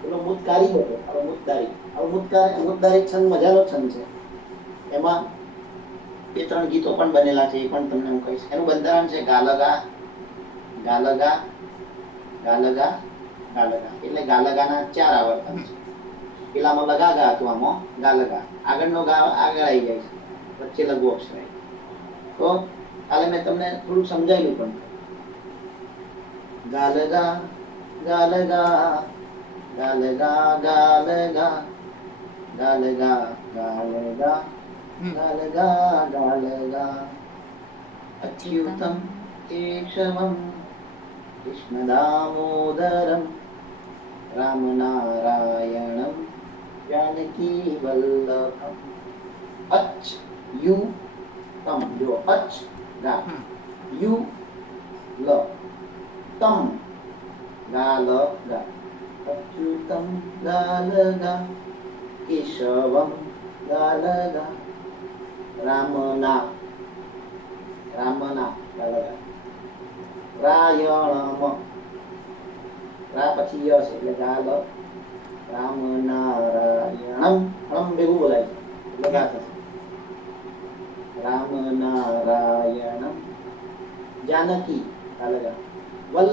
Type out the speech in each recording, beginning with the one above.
પેલો મુદકારી હતો, હવે મુદદારી. હવે મુદદારી છંદ મજાનો છંદ છે. એમાં 2-3 ગીતો પણ બનેલા છે, એ પણ તમને હું કહીશ. એનું બંધારણ છે ગાલગા ગાલગા ગાલગા ગાલગા. એટલે ગાલગાના 4 આવર્તન છે. પેલામાં લગા ગા હતું, આમાં ગાલગા. આગળનો ગા આગળ આવી જાય છે, વચ્ચે લઘુ અક્ષર આવી. તો કાલે મેં તમને થોડુંક સમજાયેલું પણ. ગાલગા ગાલગા ગાલગા ગાલગા ગાલગા ગાલગા ગાલગા ગાલગા અચ્યુતમ કેશવમ કૃષ્ણદામોદરમ રામનારાયણમ જાનકી વલ્લભમ. અચ્ યુ તમ. જો અચ્ ગા, યુ લ, તમ ગાલ ગા. અચ્યુતમ ગાલગા કેશવમ ગાલગા રામના રામના ગાલગા રાયણમ. રા પછી ય છે એટલે ગાલ. રામનારાયણમ. હમ ભેગું બોલાય છે એટલે ગા થશે. રામનારાયણમ જાનકી ગાલગા વલ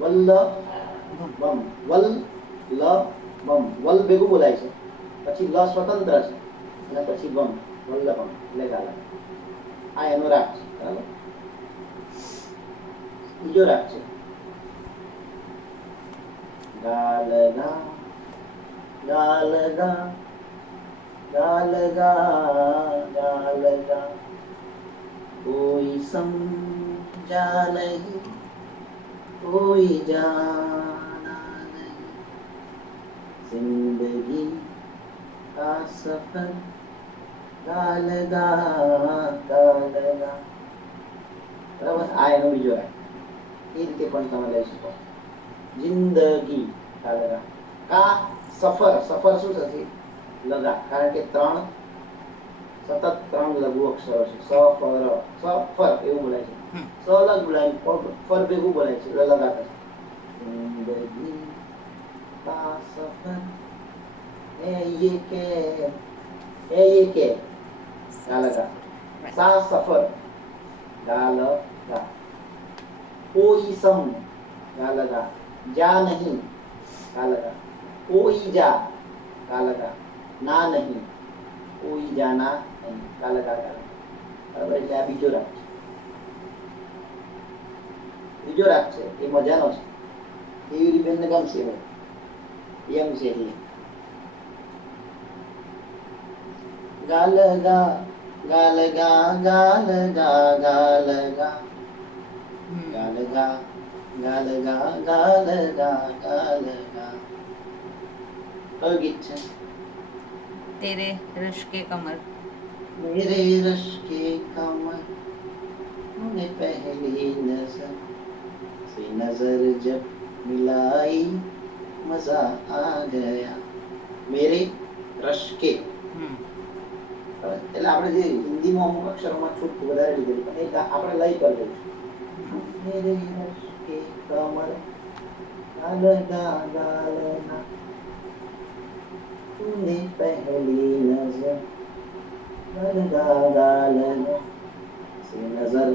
વલ્લ બમ. વલ લ બમ. વલ ભેગું બોલાય છે, પછી લ સ્વતંત્ર છે અને પછી બમ, વલ્લભમ એટલે ગાલગા. આ એનો રાગ છે. બરાબર. બીજો રાગ છે ગાલગા ગાલગા ગાલગા ગાલગા કોઈ સમજા નહીં કોઈ જાના નહીં જિંદગી કા સફર ગાલગા ગાલગા. બરાબર. આ એનો બીજો રાગ. એ રીતે પણ તમે લઈ શકો. જિંદગી ગાલગા. કા સફર. સફર શું થશે? લગા. કારણ કે સતત 3 લઘુ અક્ષરો છે. સફર સફર એવું બોલાય છે. સ અલગ બોલાય, ફર ભેગું બોલાય છે એટલે લગા થશે. જિંદગી કા સફર એ કે ગાલગા. સા સફર ગાલગા. કોઈ સમ ગાલગા. જા નહીં ગાલગા. કોઈ જા ગાલગા. ના નહીં કોઈ જાના નહીં ગાલગા ગાલગા. બરાબર. એટલે આ બીજો રાગ છે. બીજો રાગ છે એ મજાનો છે. એવી બેનને ગમશે. એમ છે ગાલગા ગાલગા ગાલગા ગાલગા ગાલગા ગાલગા ગાલગા ગાલગા. કયું ગીત છે? तेरे रश के कमर. मेरे रश के कमर तूने पहली नजर से नजर जब मिलाई मजा आ गया. मेरे रश के. એટલે આપણે જે હિન્દીમાં અમુક અક્ષરોમાં છૂટ વધારે લીધેલી પણ એ આપણે લઈ કરી લઈશું. મેરે રશ કે કમર ગાલગા ગાલગા तूने पहली नजर गालगा गालगा से नजर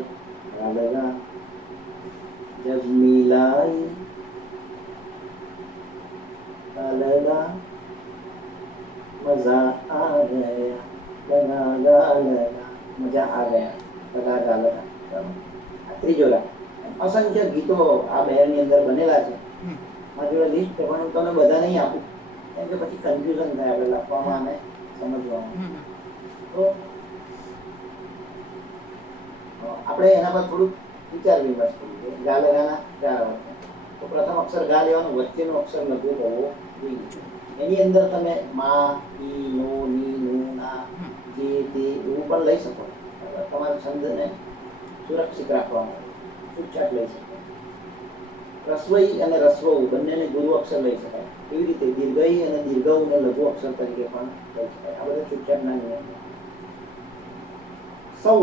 गालगा जब मिलाई गालगा मजा आ गया लगा गालगा मजा आ गया लगा गालगा. આ ત્રીજો રાગ. અસંખ્ય ગીતો આ બહેરની અંદર બનેલા છે. મારી જોડે લિસ્ટ છે પણ હું તમને બધા નહીં આપું કેમ કે પછી કન્ફ્યુઝન થાય આપણે લખવામાં અને સમજવામાં. તો આપણે એના પર થોડુંક વિચાર વિમર્શ કરીએ. ગાલગાના 4 અક્ષર. તો પ્રથમ અક્ષર ગા લેવાનું, વચ્ચેનો અક્ષર લઘુ હોવો જોઈએ. એની અંદર તમે મા, ઈ, નો, ની, નું, ના, જે, તે એવું પણ લઈ શકો. તમારા છંદને સુરક્ષિત રાખવા માટે છૂટછાટ લઈ શકો. રસ્વઈ અને રસ્વઉ બંનેને ગુરુ અક્ષર લઈ શકાય. એવી રીતે દીર્ઘઈ અને દીર્ઘઉ ને લઘુ અક્ષર તરીકે પણ લઈ શકાય. આ બધા છૂટછાટના નિયમ. સૌ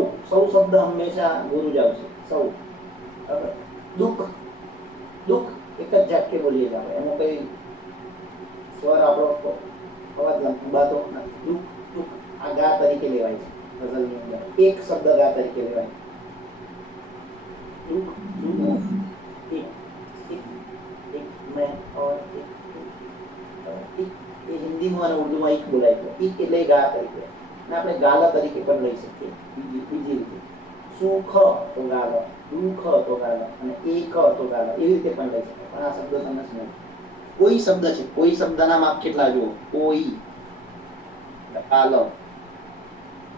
શબ્દ હંમેશા ગુરુ જ આવશે. સૌ. દુઃખ દુઃખ એક જ ઝાટકે બોલીએ છીએ આપણે. એમાં કઈ સ્વર આપણો અવાજ લંબાતો નથી. દુઃખ દુઃખ આ ગા તરીકે લેવાય છે ગઝલની અંદર. એક શબ્દ ગા તરીકે લેવાય. દુઃખ દુઃખ એક એક એક મેં ઓર એક એક. એ હિન્દીમાં અને ઉર્દુમાં એક બોલાય છે. એક એટલે ગા તરીકે. અને આપણે ગાલા તરીકે પણ લઈ શકીએ બીજી રીતે. સુખ તો ગાલો, દુઃખ તો ગાલો, અને એક તો ગાલો, એવી રીતે પણ લઈ શકાય. પણ આ શબ્દ તમને સમજ. કોઈ શબ્દ છે, કોઈ શબ્દના માપ કેટલા જુઓ. કોઈ ગાલો,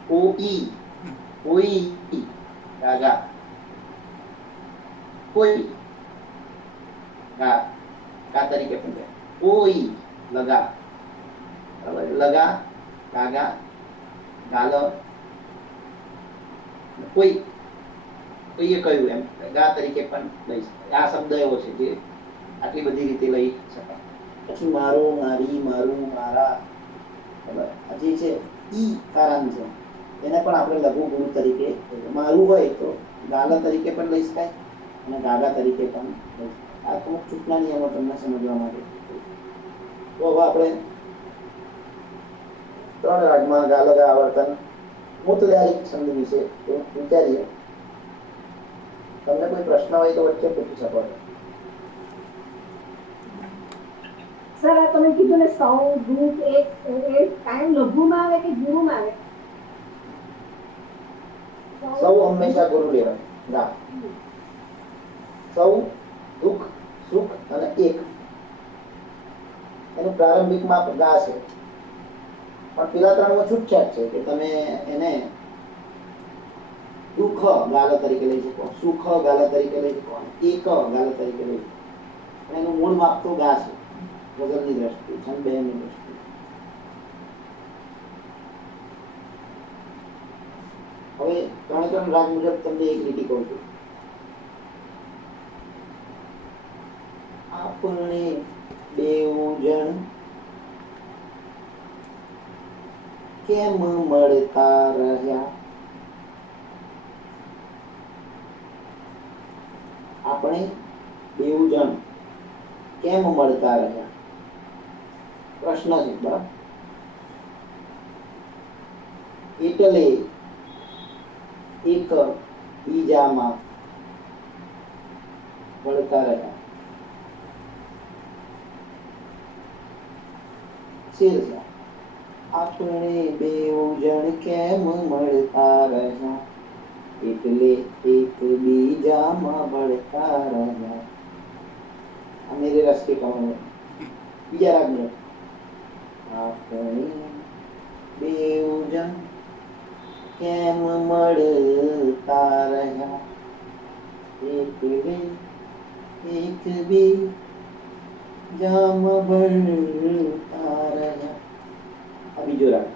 કોઈ કોઈ ગાગા, કોઈ ગા ગા તરીકે પણ કહે. કોઈ લગા, બરાબર, લગા, ગાગા, ગાલો, કોઈ કોઈએ કહ્યું એમ ગા તરીકે પણ લઈ શકાય. આ શબ્દ એવો છે જે આટલી બધી રીતે લઈ શકાય. પછી મારો, મારી, મારું, મારા, બરાબર. આ જે છે ઈ કારાંત છે, એને પણ આપણે લઘુ ગુરુ તરીકે, મારું હોય તો ગાલા તરીકે પણ લઈ શકાય અને ગાગા તરીકે પણ લઈ શકાય. આ અમુક ચૂંટણા નિયમો તમને સમજવા માટે. તો હવે આપણે 3 રાગમાં ગા લગા આવર્તન મૂતલ્યારી છંદ વિશે વિચારીએ. તમને કોઈ પ્રશ્ન હોય તો વચ્ચે પૂછી શકો છો. સર આ તમે કીધું ને સૌ દુઃખ એક એ કાયમ લઘુમાં આવે કે ગુરુમાં આવે? સૌ હંમેશા ગુરુ લેવાય. ગા સૌ, દુઃખ, સુખ અને એક. એનું પ્રારંભિક માપ ગા છે. પણ પેલા 3માં છૂટછાટ છે કે તમે એને દુઃખ ગાલા તરીકે લઈ શકો, સુખ ગાલા તરીકે લઈ શકો, એક ગાલા તરીકે લઈ શકો. પણ એનું મૂળ માપ તો ગા છે ગઝલની દ્રષ્ટિએ, છંદ બેની દ્રષ્ટિએ. હવે 3 રાગ મુજબ તમને એક લીટી કહું છું. આપણે બેઉ જણ કેમ મળતા રહ્યા, આપણે બેઉ જણ કેમ મળતા રહ્યા. પ્રશ્ન છે, બરાબર. એટલે એક બીજામાં મળતા રહ્યા. શેર છે. આપણે બેઉ જણ કેમ મળતા રહ્યા, એટલે એક બીજામાં મળતા રહ્યા. આ મેરે રસ્તે કહું. બીજા રાગ में આપણે બેઉ જણ કેમ મળતા રહ્યા, એક બીજામાં મળતા રહ્યા. આ બીજો રાગ.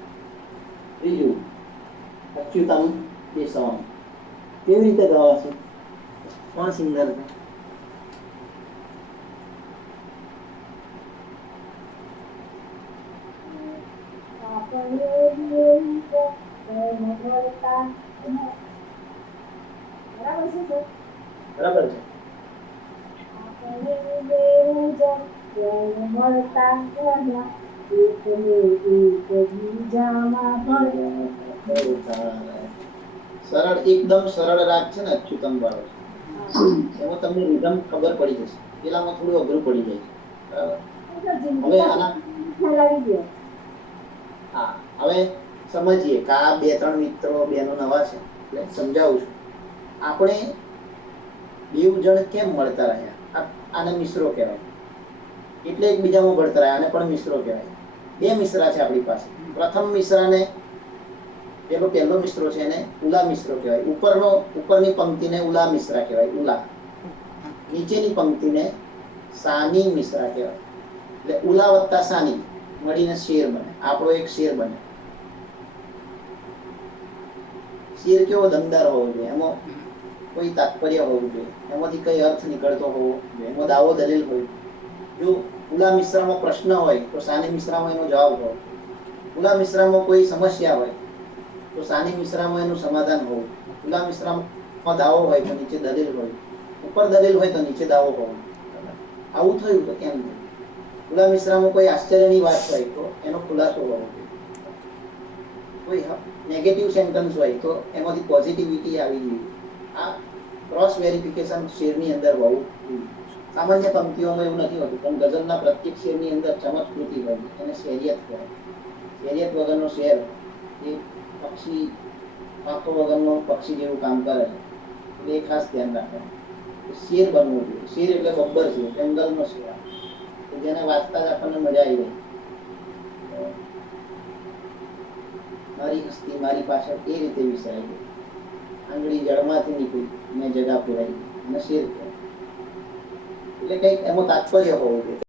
ત્રીજું અચ્યુતમ દેશમ. કેવી રીતે ગવાશે? કોણ સિંગર છે? બરાબર છે સર? બરાબર છે. આપણે બેઉ જણ મળતા રહ્યા, એટલે એક બીજામાં સરળ, એકદમ સરળ રાગ છે ને અચ્યુતમ વાળો. એમાં તમને રિધમ ખબર પડી જશે. પેલામાં થોડું અઘરું પડી જાય છે. બરાબર. હવે આના ખ્યાલ આવી ગયો. હા, હવે સમજીએ કે આ 2-3 મિત્રો બેનો નવા છે એટલે સમજાવું છું. આપણે બેઉ જણ કેમ મળતા રહ્યા, આને મિશ્રો કહેવાય. એટલે એકબીજામાં મળતા રહ્યા, આને પણ મિશ્રો કહેવાય. 2 મિશ્રા છે આપણી પાસે. પ્રથમ મિશ્રાને, પહેલો મિશ્રો છે એને ઉલા મિશ્રો કહેવાય. ઉપરની પંક્તિને ઉલા મિશ્રા કહેવાય. ઉલા. નીચેની પંક્તિને સાની મિશ્રા કહેવાય. એટલે ઉલા વત્તા સાની મળીને શેર બને. આપણો એક શેર બને. શેર કેવો દમદાર હોવો જોઈએ, એમાં કોઈ તાત્પર્ય હોવું જોઈએ, એમાંથી કઈ અર્થ નીકળતો હોવો જોઈએ, એમાં દાવો દલીલ હોય. જો ઉલા મિશ્રામાં પ્રશ્ન હોય તો સાની મિશ્રામાં એનો જવાબ હોય. ઉલા મિશ્રામાં કોઈ સમસ્યા હોય તો સાની મિશ્રામાં એનું સમાધાન હોવું. ઉલા મિશ્રામાં દાવો હોય તો નીચે દલીલ હોય, ઉપર દલીલ હોય તો નીચે દાવો હોવો. આવું થયું તો કેમ થયું? ગુલામ મિશ્રામાં કોઈ આશ્ચર્યની વાત હોય તો એનો ખુલાસો હોવો જોઈએ. કોઈ નેગેટિવ સેન્ટેન્સ હોય તો એમાંથી પોઝિટિવિટી આવી જોઈએ. આ ક્રોસ વેરિફિકેશન શેરની અંદર હોવું જોઈએ. સામાન્ય પંક્તિઓમાં એવું નથી હોતું, પણ ગઝલના પ્રત્યેક શેરની અંદર ચમત્કૃતિ હોય છે. એને શેરિયત કહેવાય. શેરિયત વગરનો શેર એ પક્ષી પાંખો વગરનો પક્ષી જેવું કામ કરે છે. એટલે એ ખાસ ધ્યાન રાખવાનું. શેર બનવું જોઈએ. શેર એટલે બબ્બર છે, જંગલનો શેર, જેને વાંચતા જ આપણને મજા આવી જાય. મારી હસ્તી મારી પાછળ એ રીતે વિસરાઈ ગઈ, આંગળી જળમાંથી નીકળી મેં જગા પુરાઈ ગઈ, અને શેર એટલે કંઈક એમાં તાત્પર્ય હોવું જોઈએ.